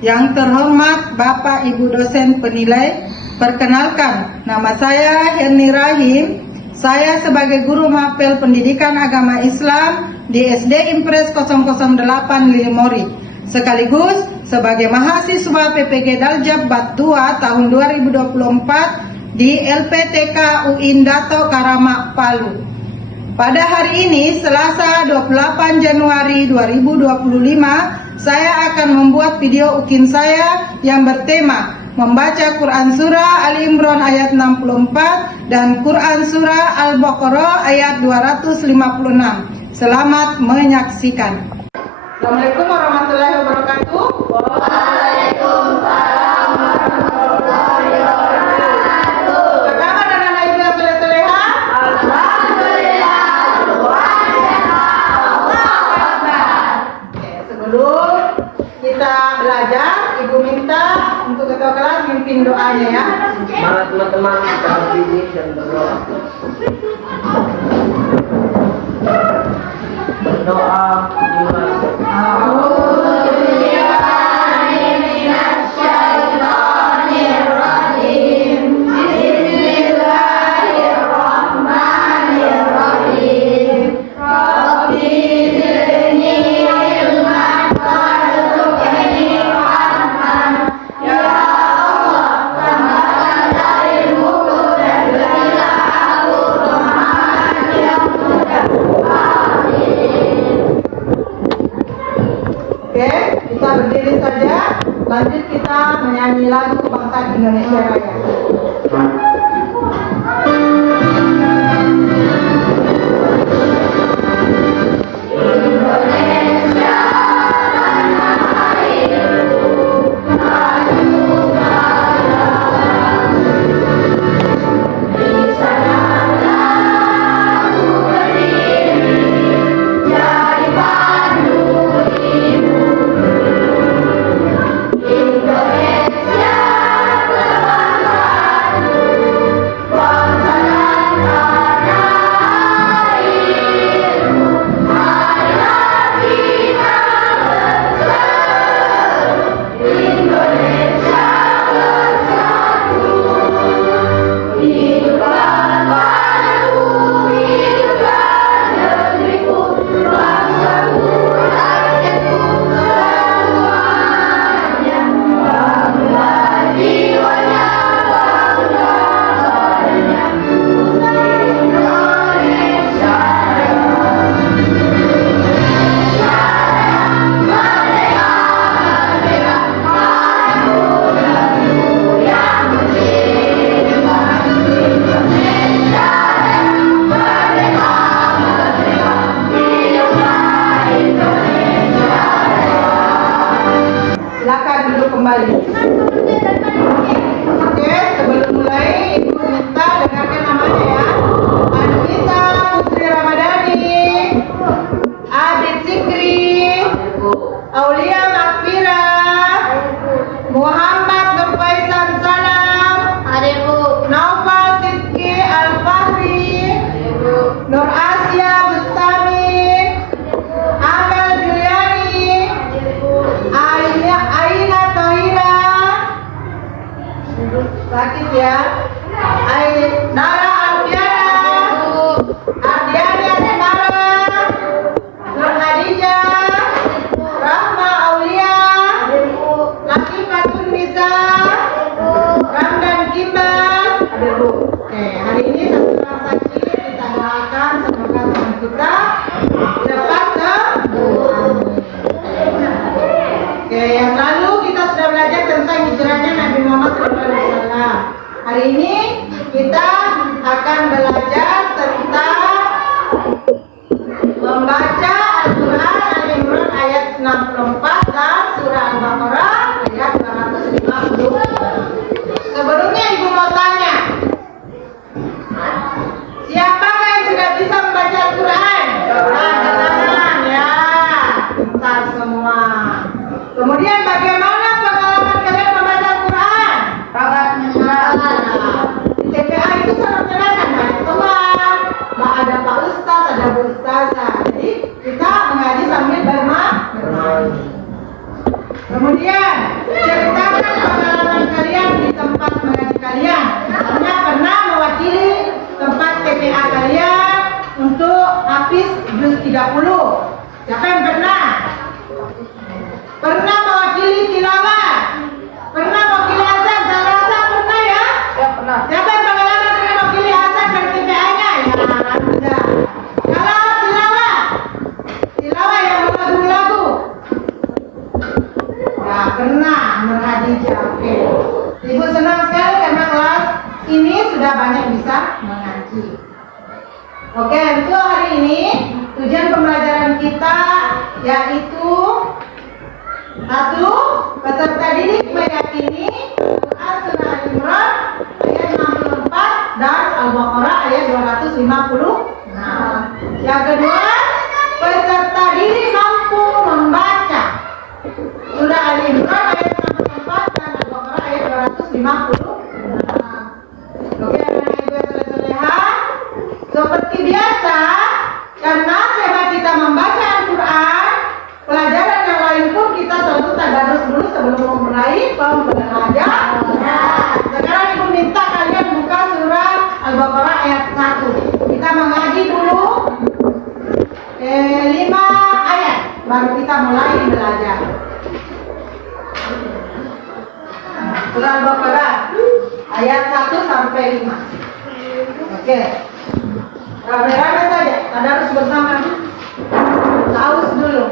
Yang terhormat Bapak Ibu dosen penilai, perkenalkan nama saya Herni Rahim. Saya sebagai guru mapel pendidikan agama Islam di SD Impres 008 Lilimori, sekaligus sebagai mahasiswa PPG Daljab Bat 2 tahun 2024 di LPTK UIN Dato Karamak Palu. Pada hari ini, Selasa 28 Januari 2025, saya akan membuat video ukin saya yang bertema membaca Quran Surah Ali Imran ayat 64 dan Quran Surah Al-Baqarah ayat 256. Selamat menyaksikan. Assalamualaikum warahmatullahi wabarakatuh. Waalaikumsalam warahmatullahi wabarakatuh. Apa kabar anak-anak ibu yang soleh-soleha? Alhamdulillah. Sebelum kita belajar, ibu minta untuk ketua kelas mimpin doanya ya. Semangat teman-teman, kita berdiri dan berdoa. Berdoa dimulai. Oke, kita berdiri saja. Lanjut kita menyanyi lagu kebangsaan Indonesia Raya. Silakan duduk kembali. Oke, sebelum mulai, ibu minta dengarkan namanya ya. Anissa Putri Ramadhani, Adit Sikri, Aulia Makfira, Muhammad Nurfaisan Salam, Naufal Sidki Al-Fahri, Nur Asia Bustami, Amel Juliani, Aina Tohira, sakit ya, Nara Alfiana, Ardiani Asmara, Nur Khadijah, Rahma Aulia, Latifah Nisa, Ramdan Kimbal. Oke, hari ini satu orang sakit, kita doakan semoga teman kita cepat sembuh. Oke, yang lalu kita sudah belajar tentang hijrahnya Nabi Muhammad SAW. Hari ini kita akan belajar tentang membaca Al-Quran Ali Imran ayat 64 dan surah Al-Baqarah ayat 250. Sebelumnya ibu mau tanya, siapakah yang sudah bisa membaca Al-Quran? Angkat tangan ya, pintar semua. Kemudian bagaimana pengalaman kalian membaca Al-Quran? sangat menyenangkan. Di TPA itu sangat menyenangkan, kan? Siapa yang pernah? Pernah mewakili tilawah? Pernah mewakili azan? Saya rasa pernah ya? Ya pernah. Siapa yang pengalaman pernah mewakili azan dan TPA-nya? Ya, sudah. Kalau tilawah? Tilawah yang lagu-lagu? Ya, pernah. Nur Hadijah. Oke. Ibu senang sekali karena kelas ini sudah banyak bisa mengaji. Oke, untuk hari ini tujuan pembelajaran kita yaitu satu, peserta didik meyakini Quran Surah Al-Imran ayat 64 dan Al-Baqarah ayat 250. Nah, yang kedua, peserta didik mampu membaca Surah Al-Imran ayat 64 dan Al-Baqarah ayat 250. Oke, anak ibu yang soleh-soleha, seperti biasa, karena tema kita membaca Al-Quran, pelajaran yang lain pun kita selalu tadarus dulu sebelum memulai pembelajaran. Sekarang ibu minta kalian buka surah Al-Baqarah ayat 1. Kita mengaji dulu 5 ayat, baru kita mulai belajar. Surah Al-Baqarah ayat 1 sampai 5. Oke. Rame-rame saja, tadarus bersama. Taus dulu.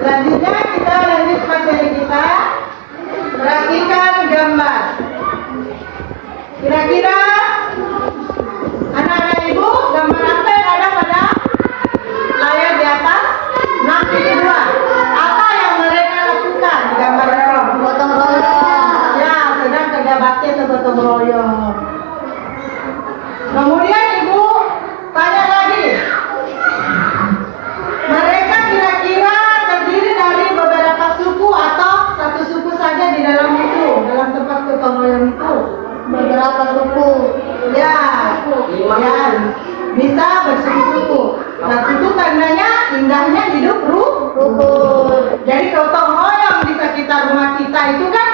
Selanjutnya kita lanjut materi kita. Perhatikan gambar. Kira-kira anak-anak ibu gambar apa yang ada pada layar di atas? 62. Apa yang mereka lakukan di gambar itu? Gotong royong. Ya, sedang kerja bakti atau gotong royong. Kemudian ibu tanya lagi. Mereka kira-kira terdiri dari beberapa suku atau satu suku saja di dalam itu, dalam tempat gotong royong itu? Beberapa suku. Ya, ya, bisa bersuku-suku. Nah, itu tandanya indahnya hidup Rukun. Jadi gotong royong di sekitar rumah kita itu kan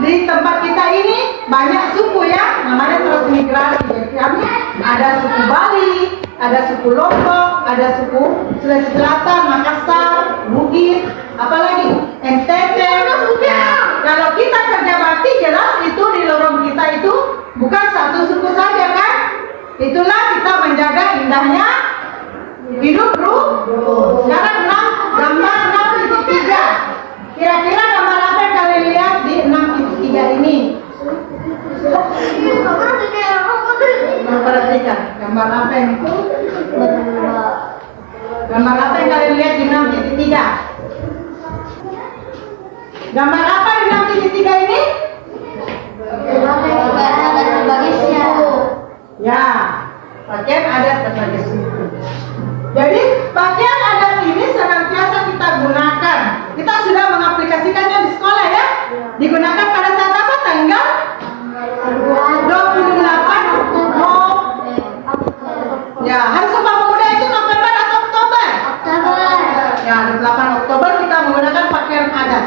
di tempat kita ini banyak suku ya, namanya transmigrasi. Jadi kami ada suku Bali, ada suku Lombok, ada suku Sulawesi Selatan, Makassar, Bugis, apalagi NTT. Ya, kalau kita kerja bakti jelas itu di lorong kita itu bukan satu suku saja kan? Itulah kita menjaga indahnya hidup Sekarang gambar 6.3. Kira-kira gambar apa yang kalian lihat di 6.3 ini? Perhatikan gambar apa yang itu? Gambar apa yang kalian lihat di 6.3? Gambar apa di 6.3 ini? Pakaian adat berbagai suku. Ya, pakaian adat berbagai suku. Jadi pakaian adat ini senantiasa kita gunakan. Kita sudah mengaplikasikannya di sekolah ya. Digunakan pada saat apa? Tanggal 28 Ya, Hari Sumpah Pemuda itu November atau Oktober? Oktober. Ya, 8 Oktober kita menggunakan pakaian adat.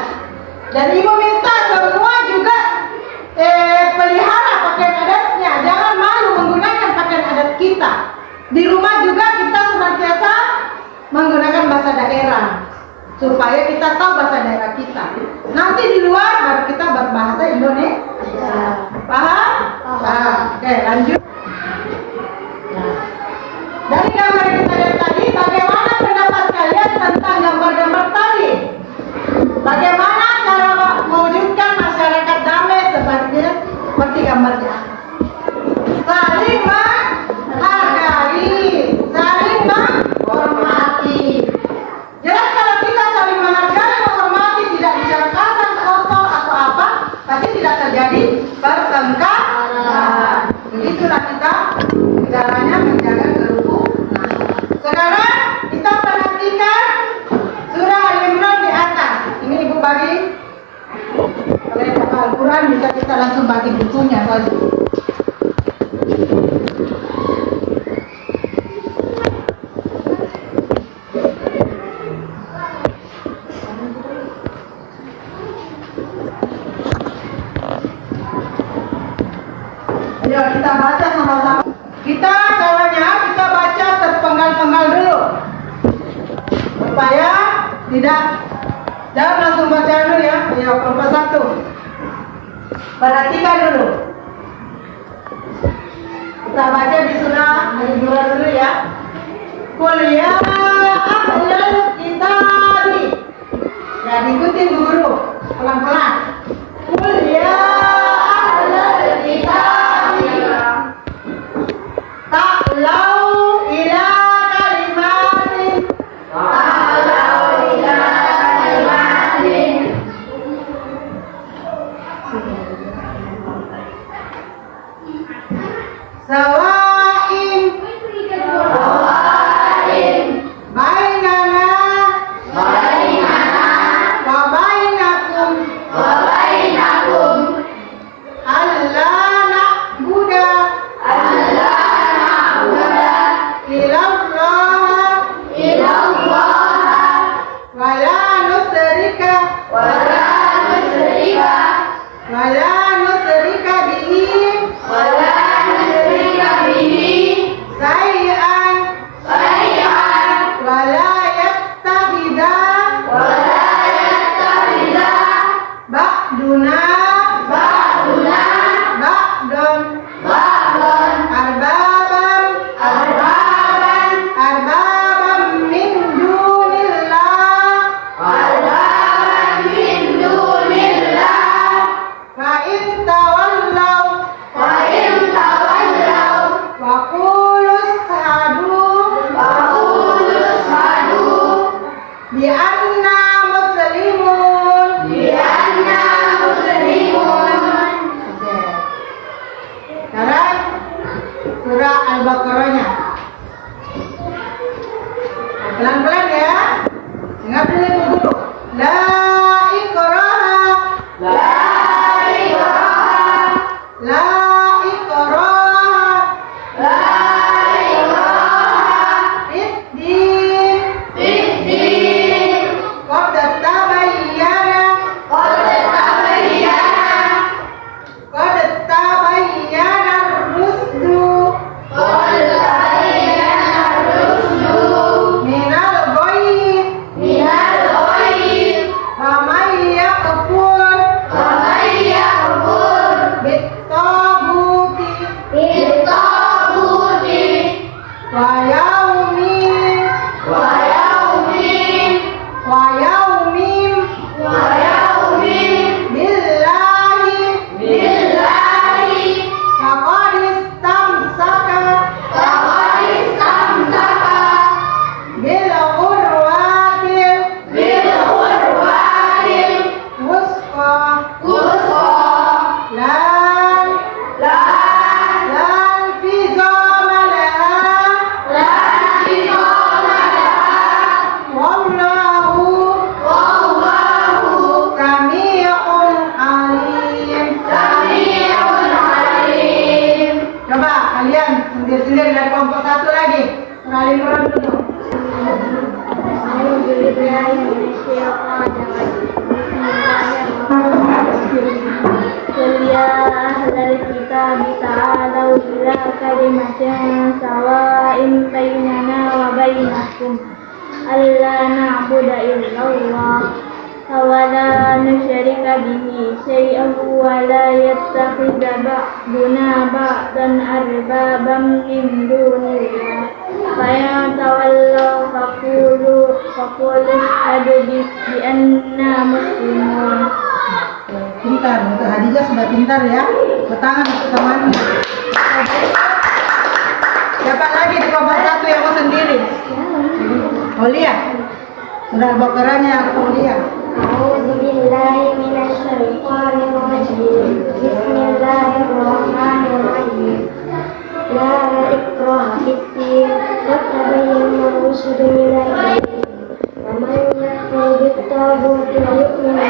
Dan ibu minta semua juga pelihara pakaian adatnya. Jangan malu menggunakan pakaian adat kita. Di rumah juga kita senantiasa menggunakan bahasa daerah supaya kita tahu bahasa daerah kita. Nanti di luar baru kita berbahasa Indonesia. Paham? bagi. Kalau yang hafal Al-Quran bisa kita langsung bagi bukunya saja. Ayo kita baca sama-sama. Kita caranya kita baca terpenggal-penggal dulu. Supaya tidak, jangan langsung baca dulu ya. Ayo kelompok 1. Perhatikan dulu. Kita baca di surah Al-Imran dulu ya. Qul ya ahlal kitabi. Ya ikutin guru pelan-pelan. Qul ya ahlal kitabi. Ta'lau ila kalimatin. Sawa'in bainana wa bainakum alla na'budu illallah wa la nusyrika bihi syai'an wa la yattakhidha ba'duna ba'dan arbaban min dunillah fa in tawallaw wa qulu ashhadu bi anna muslimun. Sekarang surah Al-Baqarahnya. Pelan-pelan ya. Ingat dulu dulu. La ikraha. Fid-din. Qad tabayyana ar-rusdu minal ghayy. Faman yakfur bit-taghuti wa yawmin billahi faqad istamsaka bil urwatil wusqa lan fizama laha wallahu sami'un alim. Coba kalian sendiri-sendiri dari kelompok 1 lagi. Kenalin orang dulu. Qul ya ahlal kitabi ta'alau ila kalimatin sawa'in bainana wa bainakum alla na'budu illallah wa la nusyrika bihi syai'an wa la yattakhidha ba'duna ba'dan arbaban min dunillah fa in tawallaw faqulu ashhadu bi anna muslimun. Pintar, untuk Hadijah sudah pintar ya. Bertangan untuk temannya. Siapa lagi di kelompok 1 yang mau sendiri? Aulia. Surah Al-Baqarahnya Aulia. A'udzu billahi minasy syaithanir rajim. Bismillahirrahmanirrahim. La ikraha fid-din. Qad tabayyana ar-rusydu minal ghayy. Wa man yakfur bit-taghuti wa yu'min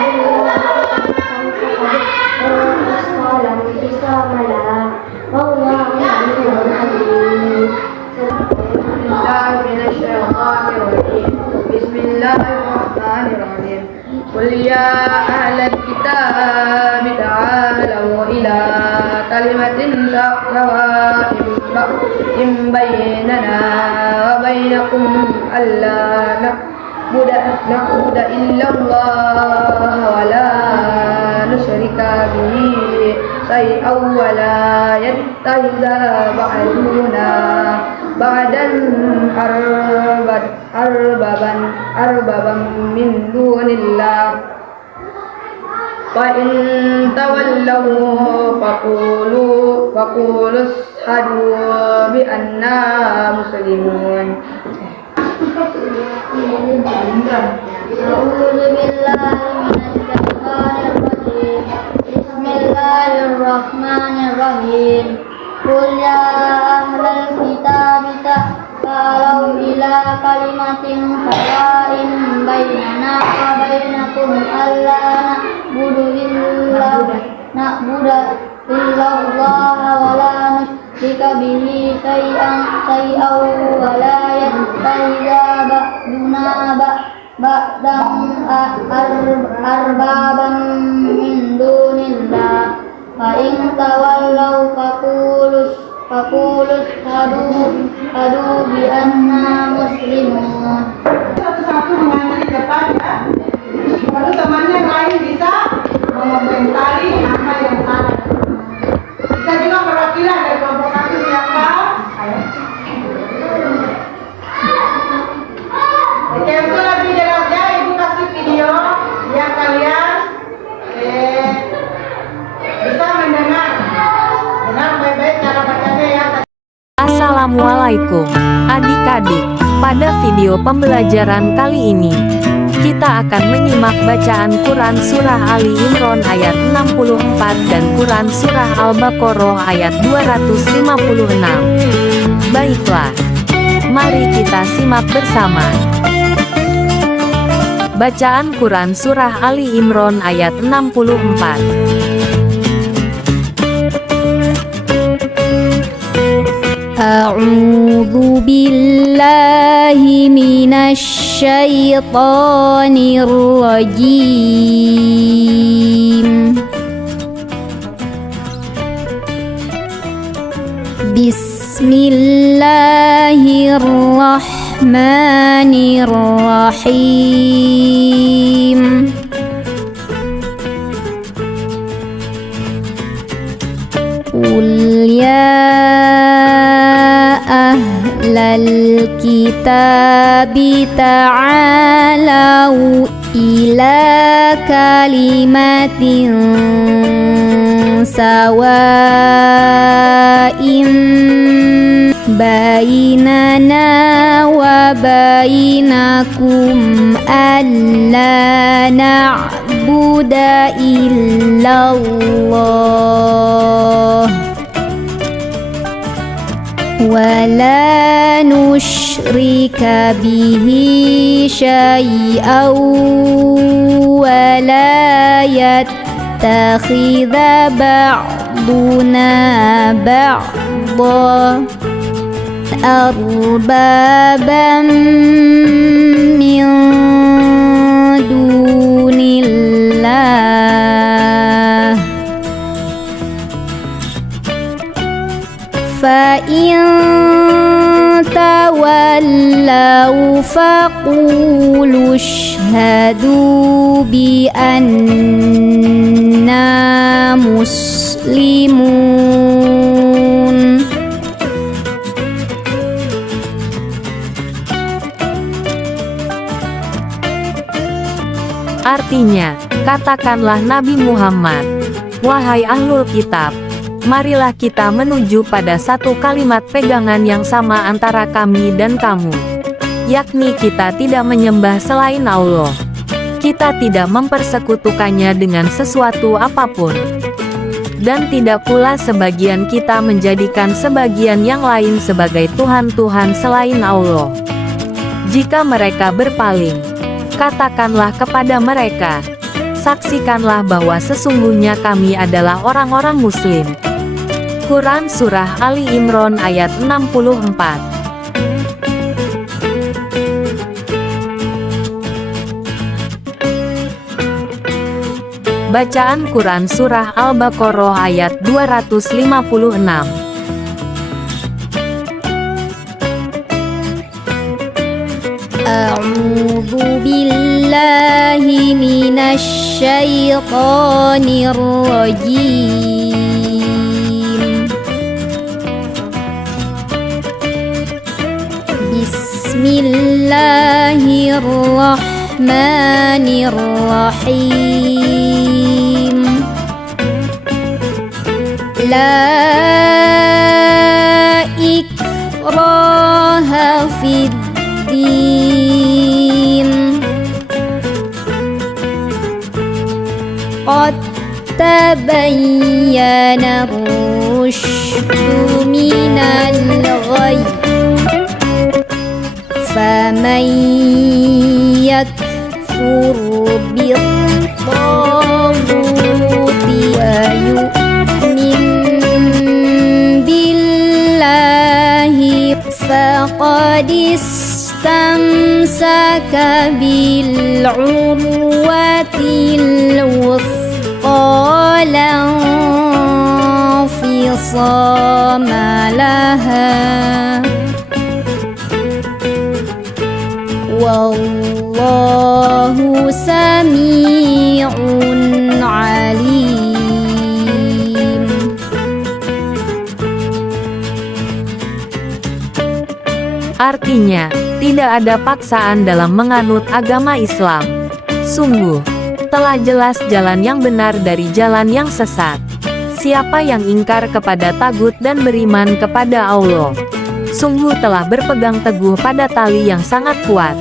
ahlal kitab ta'alu ila kalimatin sawa'in bainana wa bainakum alla na'budu illallah wa la nusyrika bihi shay'an wa la yattakhidha ba'duna ba'dan arbaban min dunillah wa in tawallaw faqulu ashhadu bi anna muslimun. A'udzu billahi minasyaitonir rajim. Bismillahirrahmanirrahim. Qul ya ahlal kitab ta'alu ila kalimatin sawa'in bainana wa bainakum alla na'budu illallah wa la nusyrika bihi shay'an wa la yattakhidha ba'duna ba'dan arbaban min dunillah fa in tawallaw faqulu ashhadu bi anna muslimun. Satu-satu mengambil depan ya. Lalu temannya yang lain bisa mengomentari apa yang salah. Bisa juga perwakilan dari kelompok satu siapa? Oke, untuk lebih jelasnya ibu kasih video yang kalian bisa mendengar dengan baik-baik cara bacanya ya. Assalamualaikum adik-adik. Pada video pembelajaran kali ini kita akan menyimak bacaan Quran Surah Ali Imran ayat 64 dan Quran Surah Al-Baqarah ayat 256. Baiklah, mari kita simak bersama. Bacaan Quran Surah Ali Imran ayat 64. A'udzu billahi minasy syaithanir rajim. Bismillahirrahmanirrahim. Qul ya ahlal kitabi ta'alau ila kalimatin sawa'in bainana wa bainakum alla na'budu illallah wa la nusyrika bihi syai'an wa la yattakhidha ba'duna ba'dan arbaban min dunillah fa in tawallaw faqulu ashhadu bi anna muslimun. Artinya, katakanlah Nabi Muhammad, wahai ahlul kitab, marilah kita menuju pada satu kalimat pegangan yang sama antara kami dan kamu, yakni kita tidak menyembah selain Allah. Kita tidak mempersekutukannya dengan sesuatu apapun. Dan tidak pula sebagian kita menjadikan sebagian yang lain sebagai Tuhan-Tuhan selain Allah. Jika mereka berpaling, katakanlah kepada mereka, saksikanlah bahwa sesungguhnya kami adalah orang-orang Muslim. Quran Surah Ali Imran ayat 64. Bacaan Quran Surah Al-Baqarah ayat 256. A'udzu billahi minasy syaithanir rajim. Bismillahirrahmanirrahim. La ikraha fid din. Qad tabayyana ar-rusydu minal ghayy. Faman yakfur bit-taghuti wa yu'min billahi faqad istamsaka bil urwatil wuthqa la infisama laha. Wallahu sami'un alim. Artinya, tidak ada paksaan dalam menganut agama Islam. Sungguh, telah jelas jalan yang benar dari jalan yang sesat. Siapa yang ingkar kepada tagut dan beriman kepada Allah, sungguh telah berpegang teguh pada tali yang sangat kuat,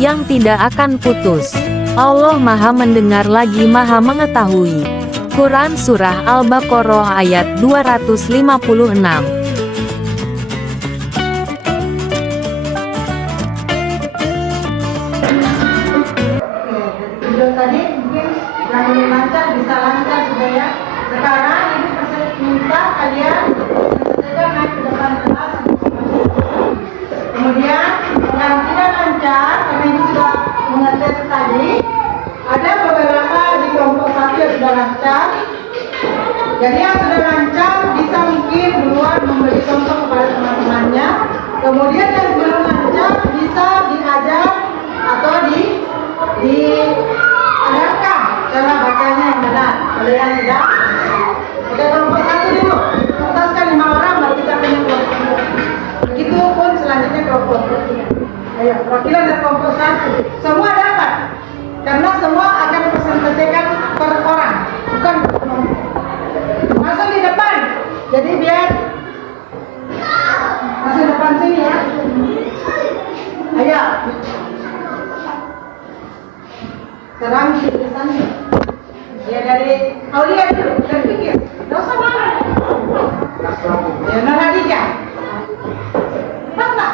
yang tidak akan putus. Allah Maha Mendengar lagi Maha Mengetahui. Quran Surah Al-Baqarah ayat 256. Video tadi mungkin yang ingin lancar bisa lancar juga ya. Sekarang ibu minta kalian saja naik ke depan kelas. Kemudian yang tidak lancar, karena ibu sudah mengetes tadi, ada beberapa di kelompok 1 yang sudah lancar. Jadi yang sudah lancar bisa mungkin duluan memberi contoh kepada teman-temannya. Kemudian yang belum lancar bisa diajar atau diajarkan cara bacanya yang benar oleh yang sudah. Oke, kelompok 1 dulu. Tuntaskan 5 orang, baru kita punya kelompok 2. Begitupun selanjutnya kelompok 3. Ayo, perwakilan dari kelompok 1. Semua dapat. Karena semua akan dipresentasikan per orang, bukan per kelompok. Masuk di depan. Jadi biar masuk depan sini ya. Ayo. Sekarang tulisannya. Ya dari Aulia dulu, dari pikir. Tidak usah marah. Ya Nona Dija. Dapat.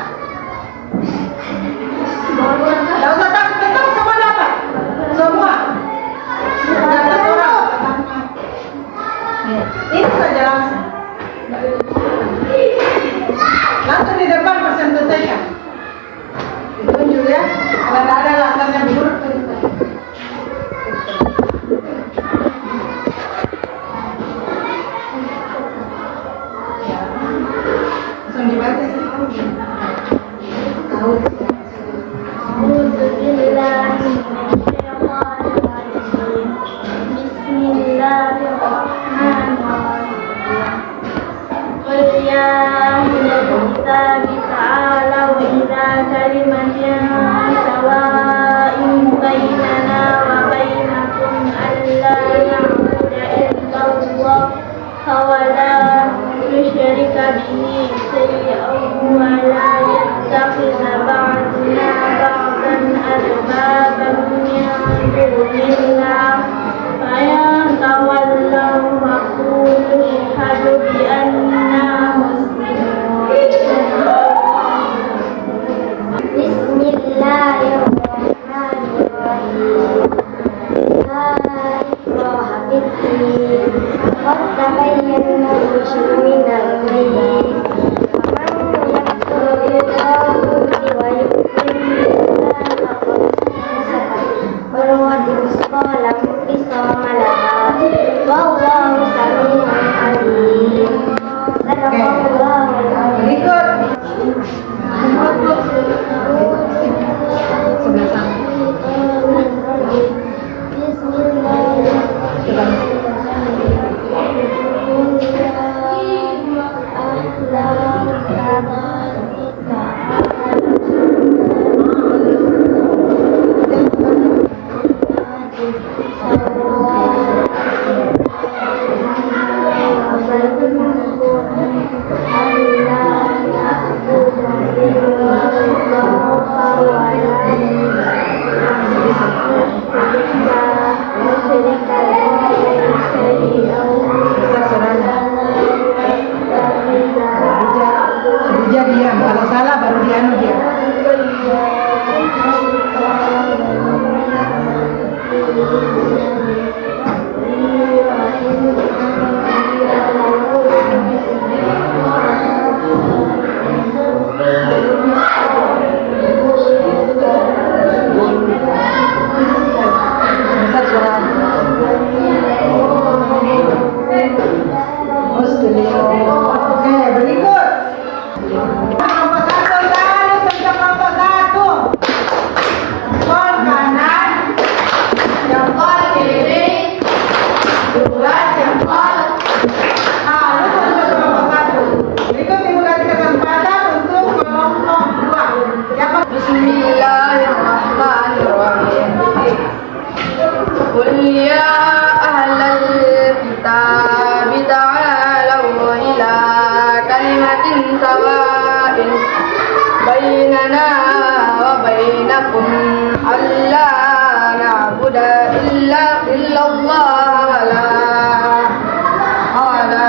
Tidak usah takut, tetap semua dapat. Semua. 13 orang. Ini saja langsung. Langsung di depan presentasikan. Ditunjuk ya. Kalau tidak ada alasannya buruk. Langsung dibaca sih. Tahu. A'udzu billahi minasyaitonir rajim. Bismillahirrahmanirrahim. Qul ya ahlal kitab ta'alu ila kalimatin sawa'in bainana wa bainakum alla na'budu illa Allah wa la nusyrika bihi shay'an wa la yattakhidha ba'duna ba'dan arbaban min dunillah fa in tawallaw faqulu ashhadu bi anna muslimun. Bismillahirrahmanirrahim. La ikraha fid-din. Qad tabayyana ar-rusydu minal ghayy. Faman yakfur bit-taghuti wa yu'min billahi faqad istamsaka bil urwatil wuthqa la انفصام لها والله سميع عليم صدق الله العظيم. Khadijah diam, kalau salah baru dianu dia. Oke, berikut. Kelompok satu salut untuk kelompok satu. Jempol kanan, jempol kiri, dua jempol. Lu untuk kelompok satu. Berikut ibu kasih kesempatan untuk kelompok dua. Siapa? Bismillahirrahmanirrahim. Qul ya ahlal kitab ta'alau ila kalimatin sawa'in bainana wa bainakum alla na'budu illallah wa la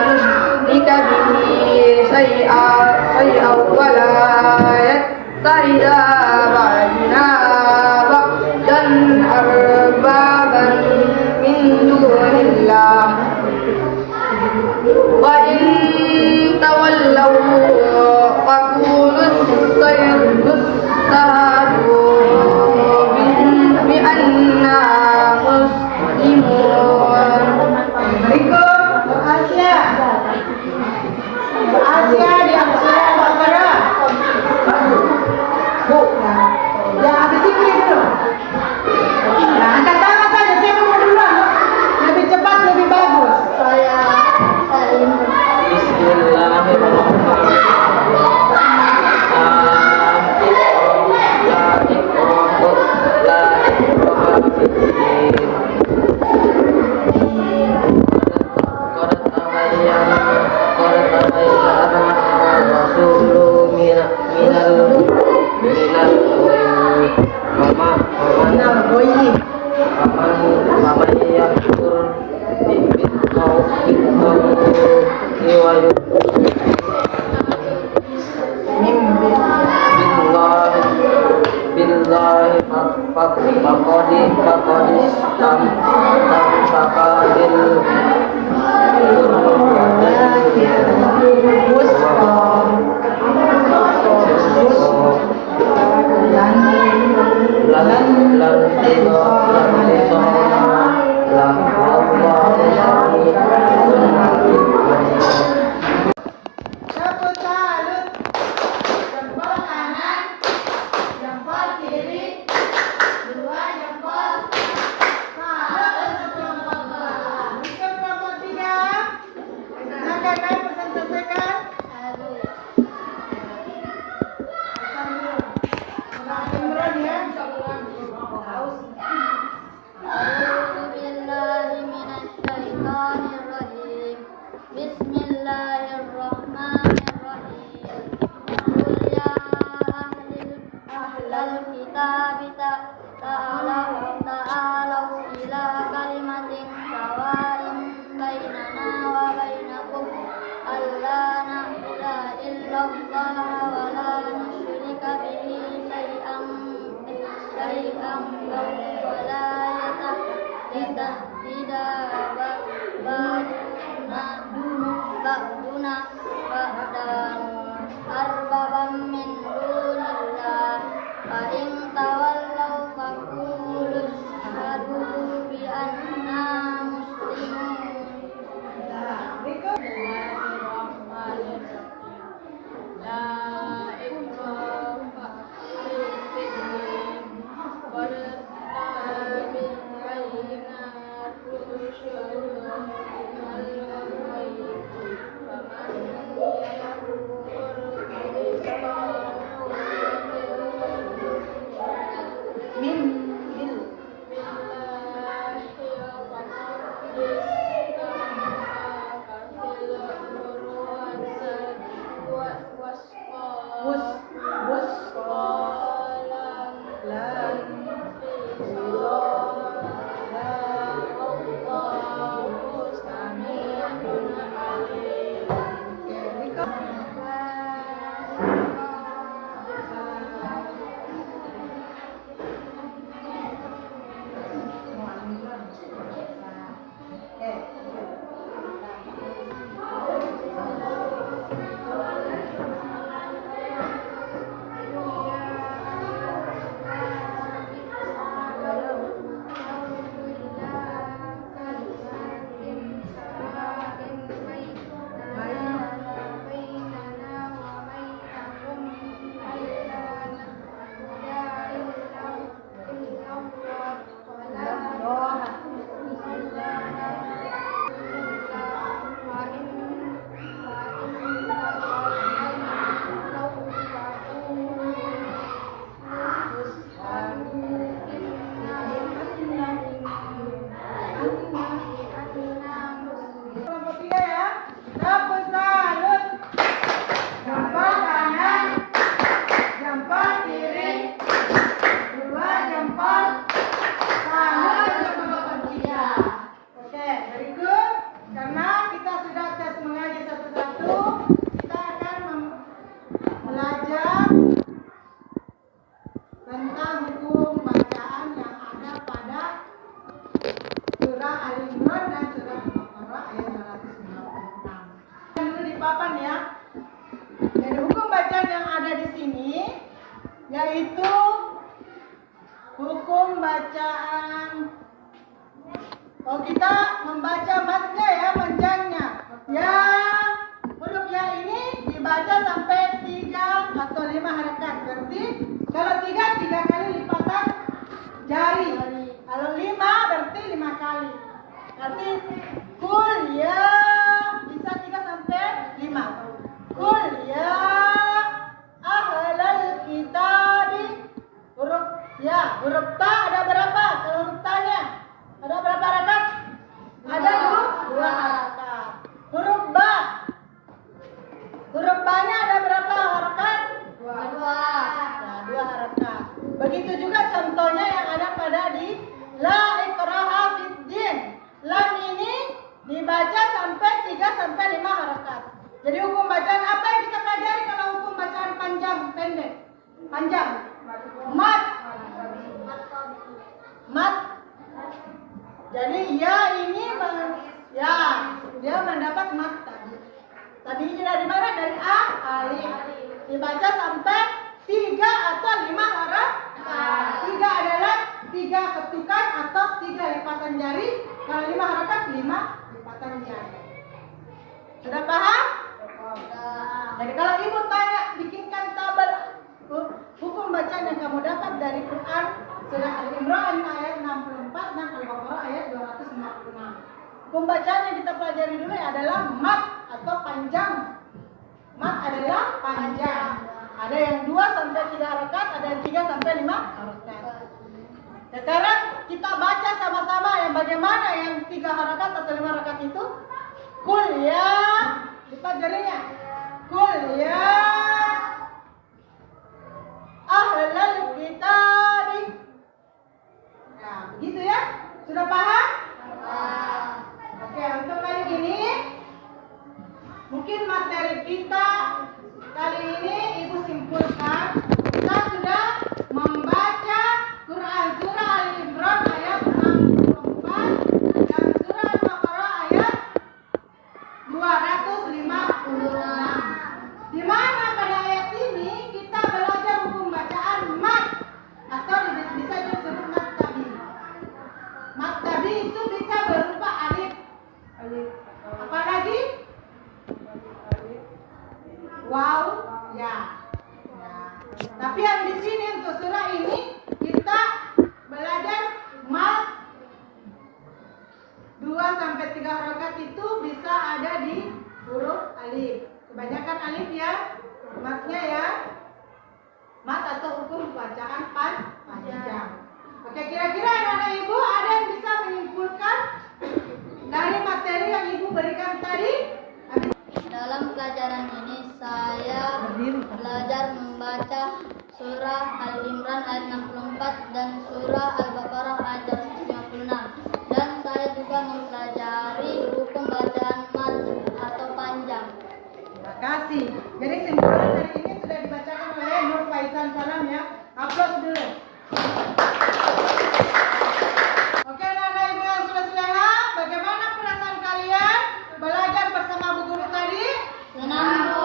nusyrika bihi syai'an wa la yattakhidha ba'duna ba'dan arbaban min dunillah wa in tawallaw faqulu istahadu bi anna muslimun. Berikut Asia. Asia di Al-Surah Al-Baqarah. Bu, ya habis ini dulu. Nah, angkat tangan saja, siapa mau duluan? Lebih cepat, lebih bagus. Saya Minal Boyi. Satu salut. Jempol kanan, jempol kiri, dua jempol. Salut untuk kelompok dua. Untuk kelompok tiga, silakan naik presentasikan. Imron ya. تعالوا إلى كلمة سواء بيننا وبينكم ألا نعبد إلا الله ولا نشرك به شيئا ولا يتخذ بعضنا بعضا أربابا من دون الله فإن تولوا فقولوا اشهدوا Kelompok 3 ya. Dapur salut. Jempol kanan. Jempol kiri. 2 jempol. Salut kelompok 3. Oke, very good. Karena kita sudah tes mengaji satu-satu, kita akan belajar tentang hukum bacaan yang ada pada surah Al-Imran dan surah Al-Baqarah ayat 256. Dulu di papan ya. Jadi hukum bacaan yang ada di sini yaitu hukum bacaan. Oh, kita membaca matnya ya, panjangnya. Ya, huruf ya ini dibaca sampai 3 atau 5 harakat. Berarti kalau 3 kali lipatan jari. Kalau 5 berarti 5 kali. Berarti kul ya bisa 3 sampai 5. Kul ya ahlal kitabi. Huruf ya, huruf ta ada berapa? Kalau huruf ta-nya ada berapa harakat? Ada 2 harakat. Huruf ba. Huruf ba-nya ada berapa harakat? 2. Nah, 2 harakat. Begitu juga contohnya yang ada pada di la ikraha fiddin. Lam ini dibaca sampai 3 sampai 5 harakat. Jadi hukum bacaan apa yang kita pelajari kalau hukum bacaan panjang, pendek? Panjang. Mat. Mat. Jadi ya ini ya dia mendapat mat tadi. Tadinya dari mana? Dari a alif. Dibaca sampai 3 atau 5 harakat. 3 adalah 3 ketukan atau 3 lipatan jari. Kalau 5 harakat 5 lipatan jari. Sudah paham? Jadi kalau ibu tanya bikinkan tabel hukum bacaan yang kamu dapat dari Quran surah Al-Imran ayat 64 dan Al-Baqarah ayat 256. Hukum bacaan yang kita pelajari dulu adalah mat atau panjang. Mat adalah panjang. Ada yang 2 sampai 3 harakat, ada yang 3 sampai 5 harakat. Sekarang kita baca sama-sama yang bagaimana yang 3 harakat atau 5 harakat itu. Kul ya, lipat jarinya. Kul ya ahlal kitabi. Nah, begitu ya. Sudah paham? Oke, untuk kali ini mungkin materi kita kali ini ibu simpulkan. Kita sudah membaca Quran surah Al-Imran ayat 64 dan surah Al-Baqarah ayat 256. Di mana pada ayat ini kita belajar hukum bacaan mat atau bisa disebut mat tabi. Mat tabi itu bisa berupa alif. Apa lagi? Wow, ya. Tapi yang di sini untuk surah ini kita belajar mat 2 sampai 3 harakat itu bisa ada di huruf alif. Kebanyakan alif ya, matnya ya. Mat atau hukum bacaan panjang. Oke, kira-kira anak-anak ibu ada yang bisa menyimpulkan dari materi yang ibu berikan tadi? Dalam pelajaran ini saya belajar membaca surah Al-Imran ayat 64 dan surah Al-Baqarah ayat 256. Dan saya juga mempelajari hukum bacaan mat atau panjang. Terima kasih. Jadi simpulan hari ini sudah dibacakan oleh Nur Faizan Salam ya. Aplaus dulu. Oke, anak-anak ibu yang sudah seleha, bagaimana perasaan kalian belajar bersama Bu Guru tadi? Senang, Bu.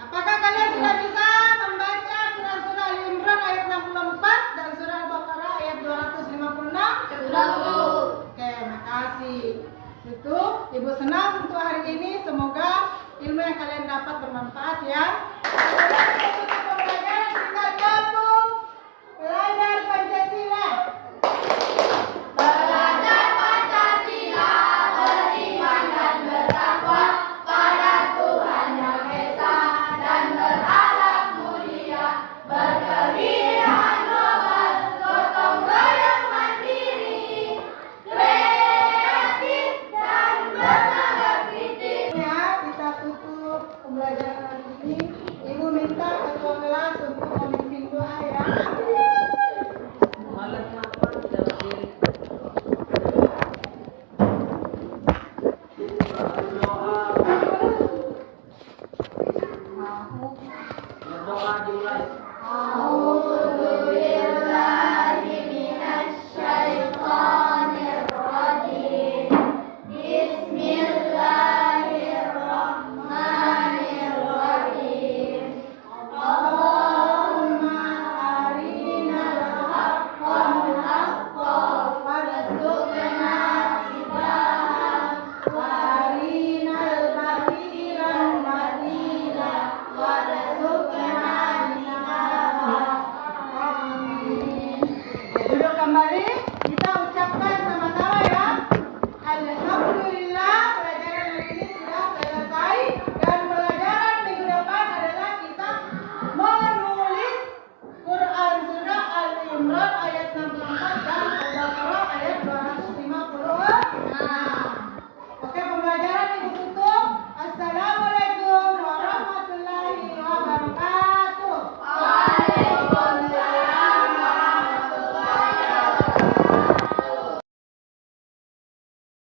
Apakah kalian sudah bisa membaca Quran surah Al-Imran ayat 64 dan surah Al-Baqarah ayat 256? Sudah, Bu. Oke, makasih. Itu ibu senang untuk hari ini. Semoga ilmu yang kalian dapat bermanfaat ya.